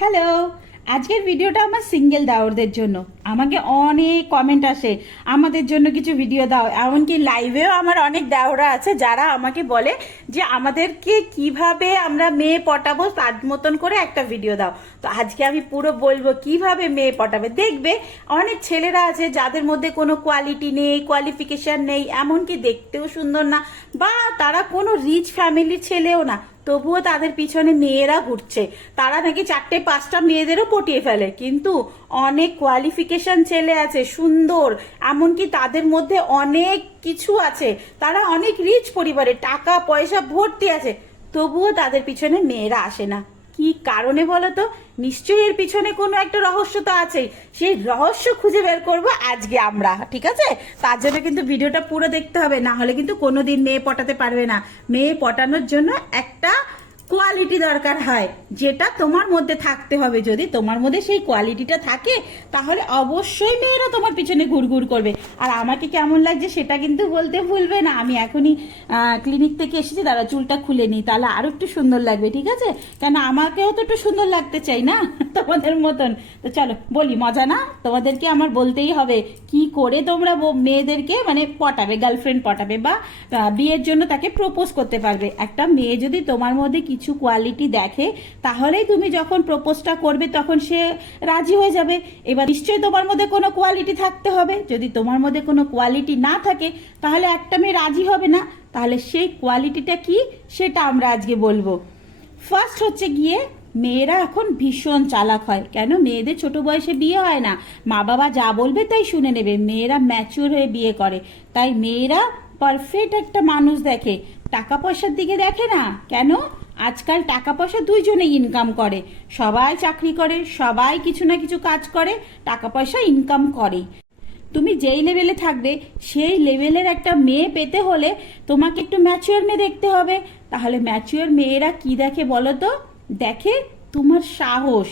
Hello, আজকের ভিডিওটা আমার সিঙ্গেল দাওরদের জন্য। আমাকে অনেক কমেন্ট আসে আমাদের জন্য কিছু ভিডিও দাও, এমনকি লাইভেও আমার অনেক দাওরা আছে যারা আমাকে বলে যে আমাদেরকে কিভাবে আমরা মেয়ে পটাবো তার মতন করে একটা ভিডিও দাও। তো আজকে আমি পুরো বলবো কিভাবে মেয়ে পটাবে। দেখবে অনেক ছেলেরা আছে যাদের মধ্যে কোনো কোয়ালিটি নেই, কোয়ালিফিকেশন নেই, এমনকি দেখতেও সুন্দর না, বা তারা কোনো রিচ ফ্যামিলির ছেলেও না, তবুও তাদের পিছনে মেয়েরা ঘুরছে। তারা নাকি 4-5টা মেয়েদেরও পটিয়ে ফেলে, কিন্তু অনেক কোয়ালিফিকেশন ছেলে আছে সুন্দর, এমনকি তাদের মধ্যে অনেক কিছু আছে, তারা অনেক রিচ পরিবারে, টাকা পয়সা ভর্তি আছে, তবুও তাদের পিছনে মেয়েরা আসে না। কি কারণে বলো তো? নিশ্চয়ই এর পিছনে কোনো একটা রহস্য তো আছেই। সেই রহস্য খুঁজে বের করবো আজকে আমরা, ঠিক আছে? তার জন্য কিন্তু ভিডিওটা পুরো দেখতে হবে, না হলে কিন্তু কোনোদিন মেয়ে পটাতে পারবে না। মেয়ে পটানোর জন্য একটা কোয়ালিটি দরকার হয়, যেটা তোমার মধ্যে থাকতে হবে। যদি তোমার মধ্যে সেই কোয়ালিটিটা থাকে, তাহলে অবশ্যই মেয়েরা তোমার পিছনে ঘুরঘুর করবে। আর আমাকে কেমন লাগছে সেটা কিন্তু বলতে ভুলবে না। আমি এখনই ক্লিনিক থেকে এসেছি, দাঁড়া চুলটা খুলে নিই, তাহলে আরো একটু সুন্দর লাগবে, ঠিক আছে? কেন আমাকেও তো একটু সুন্দর লাগতে চাই না তোমাদের মতন। তো চলো বলি, মজা না? তোমাদেরকে আমার বলতেই হবে কি করে তোমরা মেয়েদেরকে মানে পটাবে, গার্লফ্রেন্ড পটাবে, বা বিয়ের জন্য তাকে প্রপোজ করতে পারবে। একটা মেয়ে যদি তোমার মধ্যে কিছু কোয়ালিটি দেখে, তাহলেই তুমি যখন প্রপোজটা করবে তখন সে রাজি হয়ে যাবে। এবার নিশ্চয়ই তোমার মধ্যে কোনো কোয়ালিটি থাকতে হবে। যদি তোমার মধ্যে কোনো কোয়ালিটি না থাকে, তাহলে একটা মেয়ে রাজি হবে না। তাহলে সেই কোয়ালিটিটা কি, সেটা আমরা আজকে বলবো। ফার্স্ট হচ্ছে গিয়ে, মেয়েরা এখন ভীষণ চালাক হয়। কেন? মেয়েদের ছোট বয়সে বিয়ে হয় না, মা বাবা যা বলবে তাই শুনে নেবে। মেয়েরা ম্যাচিওর হয়ে বিয়ে করে, তাই মেয়েরা পারফেক্ট একটা মানুষ দেখে, টাকা পয়সার দিকে দেখে না। কেন? আজকাল টাকা পয়সা দুইজনে ইনকাম করে, সবাই চাকরি করে, সবাই কিছু না কিছু কাজ করে, টাকা পয়সা ইনকাম করে। তুমি যেই লেভেলে থাকবে, সেই লেভেলের একটা মেয়ে পেতে হলে তোমাকে একটু ম্যাচিওর মেয়ে দেখতে হবে। তাহলে ম্যাচিওর মেয়েরা কি দেখে বলো তো? দেখে তোমার সাহস,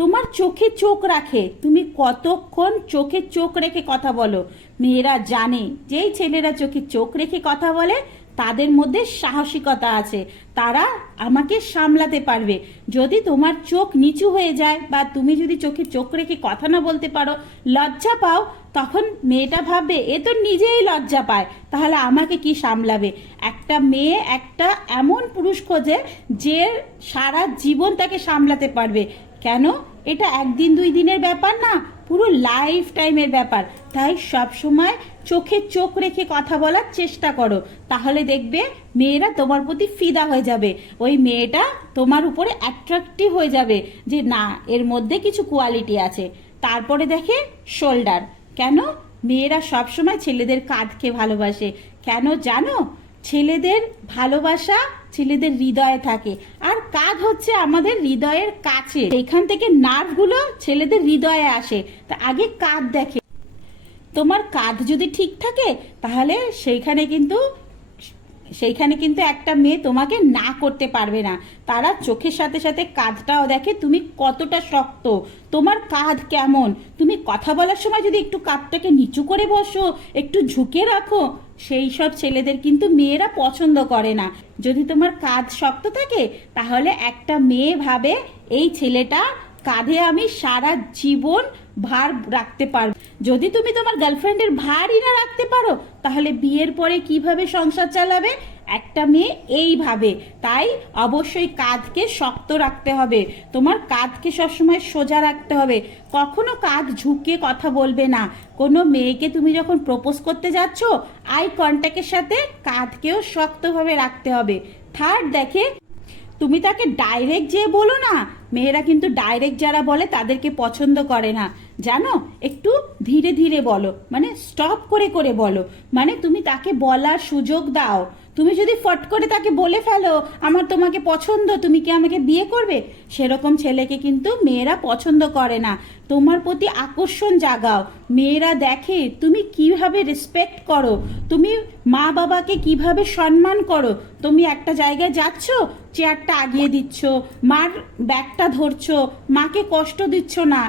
তোমার চোখে চোখ রাখে, তুমি কতক্ষণ চোখে চোখ রেখে কথা বলো। মেয়েরা জানে যেই ছেলেরা চোখে চোখ রেখে কথা বলে তাদের মধ্যে সাহসিকতা আছে, তারা আমাকে সামলাতে পারবে। যদি তোমার চোখ নিচু হয়ে যায়, বা তুমি যদি চোখে চোখ রেখে কথা না বলতে পারো, লজ্জা পাও, তখন মেয়েটা ভাববে এ তো নিজেই লজ্জা পায়, তাহলে আমাকে কি সামলাবে। একটা মেয়ে একটা এমন পুরুষ খোঁজে যে সারা জীবন তাকে সামলাতে পারবে। কেন? এটা একদিন দুই দিনের ব্যাপার না, পুরো লাইফ টাইমের ব্যাপার। তাই সব সময় চোখে চোখ রেখে কথা বলার চেষ্টা করো, তাহলে দেখবে মেয়েরা তোমার প্রতি ফিদা হয়ে যাবে। ওই মেয়েটা তোমার উপরে অ্যাট্রাক্টিভ হয়ে যাবে যে না, এর মধ্যে কিছু কোয়ালিটি আছে। তারপরে দেখে শোল্ডার। কেন? মেয়েরা সবসময় ছেলেদের কাঁধকে ভালোবাসে। কেন জানো? ছেলেদের ভালোবাসা ছেলেদের হৃদয়ে থাকে, আর কাঁধ হচ্ছে আমাদের হৃদয়ের কাছে, এখান থেকে নার্ভগুলো ছেলেদের হৃদয়ে আসে। তা আগে কাঁধ দেখে। তোমার কাঁধ যদি ঠিক থাকে, তাহলে সেইখানে কিন্তু একটা মেয়ে তোমাকে না করতে পারবে না। তারা চোখের সাথে সাথে কাঁধটাও দেখে, তুমি কতটা শক্ত, তোমার কাঁধ কেমন। তুমি কথা বলার সময় যদি একটু কাঁধটাকে নিচু করে বসো, একটু ঝুঁকে রাখো, সেই সব ছেলেদের কিন্তু মেয়েরা পছন্দ করে না। যদি তোমার কাঁধ শক্ত থাকে, তাহলে একটা মেয়ে ভাবে এই ছেলেটা কাঁধে আমি সারা জীবন ভার রাখতে পারবো। যদি তুমি তোমার গার্লফ্রেন্ডের ভারই না রাখতে পারো, তাহলে বিয়ের পরে কিভাবে সংসার চালাবে? একটা মেয়ে এইভাবে। তাই অবশ্যই কাঁধকে শক্ত রাখতে হবে, তোমার কাঁধকে সবসময় সোজা রাখতে হবে, কখনো কাঁধ ঝুঁকে কথা বলবে না। কোনো মেয়েকে তুমি যখন প্রপোজ করতে যাচ্ছ, আই কন্ট্যাক্টের সাথে কাঁধকেও শক্তভাবে রাখতে হবে। থার্ড দেখে, তুমি তাকে ডাইরেক্ট যে বলো না, মেয়েরা কিন্তু ডাইরেক্ট যারা বলে তাদেরকে পছন্দ করে না, জানো? একটু ধীরে ধীরে বলো, মানে স্টপ করে করে বলো, মানে তুমি তাকে বলার সুযোগ দাও। তুমি যদি ফট করে তাকে বলে ফেলো আমার তোমাকে পছন্দ, তুমি কি আমাকে বিয়ে করবে, সেরকম ছেলেকে কিন্তু মেয়েরা পছন্দ করে না। তোমার প্রতি আকর্ষণ জাগাও, মেয়েরা দেখে তুমি কিভাবে রেসপেক্ট করো, তুমি মা বাবাকে কিভাবে সম্মান করো। তুমি একটা জায়গায় যাচ্ছ, চেয়ারটা আগিয়ে দিচ্ছ, মার ব্যাগটা ধরছো, মাকে কষ্ট দিচ্ছ না,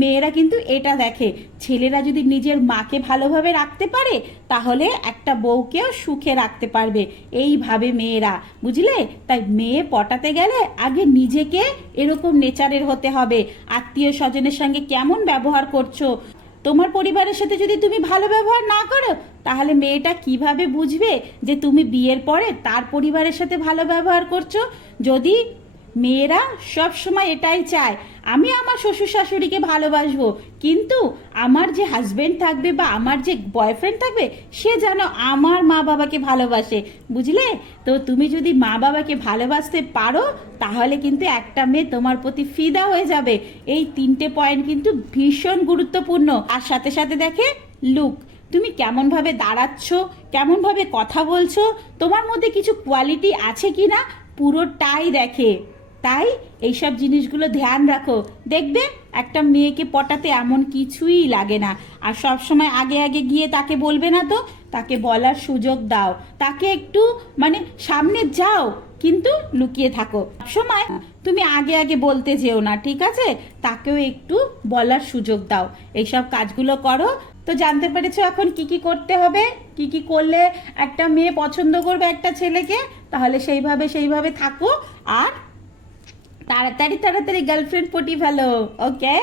মেয়েরা কিন্তু এটা দেখে, ছেলেরা যদি নিজের মাকে ভালোভাবে রাখতে পারে তাহলে একটা বউকেও সুখে রাখতে পারবে, এইভাবে মেয়েরা, বুঝলে? তাই মেয়ে পটাতে গেলে আগে নিজেকে এরকম নেচারের হতে হবে। আত্মীয় স্বজনের সঙ্গে কেমন ব্যবহার করছো, তোমার পরিবারের সাথে যদি তুমি ভালো ব্যবহার না করো তাহলে মেয়েটা কিভাবে বুঝবে যে তুমি বিয়ের পরে তার পরিবারের সাথে ভালো ব্যবহার করছো? যদি মেয়েরা সব সময় এটাই চায় আমি আমার শ্বশুর শাশুড়িকে ভালোবাসবো, কিন্তু আমার যে হাজবেন্ড থাকবে বা আমার যে বয়ফ্রেন্ড থাকবে সে যেন আমার মা বাবাকে ভালোবাসে, বুঝলে? তো তুমি যদি মা বাবাকে ভালোবাসতে পারো তাহলে কিন্তু একটা মেয়ে তোমার প্রতি ফিদা হয়ে যাবে। এই 3টে পয়েন্ট কিন্তু ভীষণ গুরুত্বপূর্ণ। আর সাথে সাথে দেখে লুক, তুমি কেমনভাবে দাঁড়াচ্ছ, কেমনভাবে কথা বলছো, তোমার মধ্যে কিছু কোয়ালিটি আছে কি না পুরোটাই দেখে। তাই এইসব জিনিসগুলো ধ্যান রাখো, দেখবে একটা মেয়েকে পটাতে এমন কিছুই লাগে না। আর সব সময় আগে আগে গিয়ে তাকে বলবে না তো, তাকে বলার সুযোগ দাও, তাকে একটু মানে সামনে যাও কিন্তু লুকিয়ে থাকো। সময় তুমি আগে আগে বলতে যেও না, ঠিক আছে? তাকেও একটু বলার সুযোগ দাও। এইসব কাজগুলো করো। তো জানতে পেরেছো এখন কি কি করতে হবে, কি কি করলে একটা মেয়ে পছন্দ করবে একটা ছেলেকে। তাহলে সেইভাবে থাকো আর তাড়াতাড়ি তাড়াতাড়ি গার্লফ্রেন্ড পটি ফেলো, ওকে?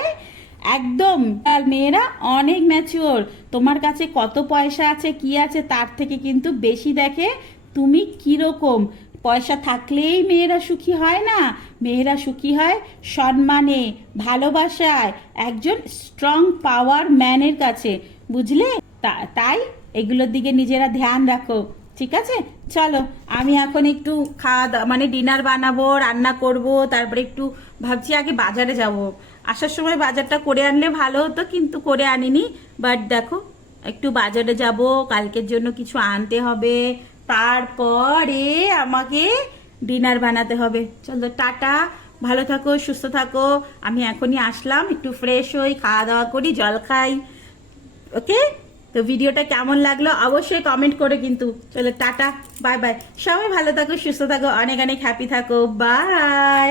একদম। আর মেয়েরা অনেক ম্যাচিওর, তোমার কাছে কত পয়সা আছে কি আছে তার থেকে কিন্তু বেশি দেখে তুমি কিরকম। পয়সা থাকলেই মেয়েরা সুখী হয় না, মেয়েরা সুখী হয় সম্মানে, ভালোবাসায়, একজন স্ট্রং পাওয়ার ম্যানের কাছে, বুঝলে? তাই এগুলোর দিকে নিজেরা ধ্যান রাখো, ঠিক আছে? চলো, আমি এখন একটু খাওয়া দাওয়া মানে ডিনার বানাবো, রান্না করব, তারপরে একটু ভাবছি আগে বাজারে যাব। আসার সময় বাজারটা করে আনলে ভালো হতো, কিন্তু করে আনিনি। বাট দেখো, একটু বাজারে যাব, কালকের জন্য কিছু আনতে হবে, তারপরে আমাকে ডিনার বানাতে হবে। চলো, টাটা, ভালো থাকো, সুস্থ থাকো। আমি এখনই আসলাম, একটু ফ্রেশ হই, খাওয়া দাওয়া করি, জল খাই, ওকে? তো ভিডিওটা কেমন লাগলো অবশ্যই কমেন্ট করে কিন্তু। চলো, টাটা, বাই বাই, সবাই ভালো থাকো, সুস্থ থাকো, অনেক অনেক হ্যাপি থাকো, বাই।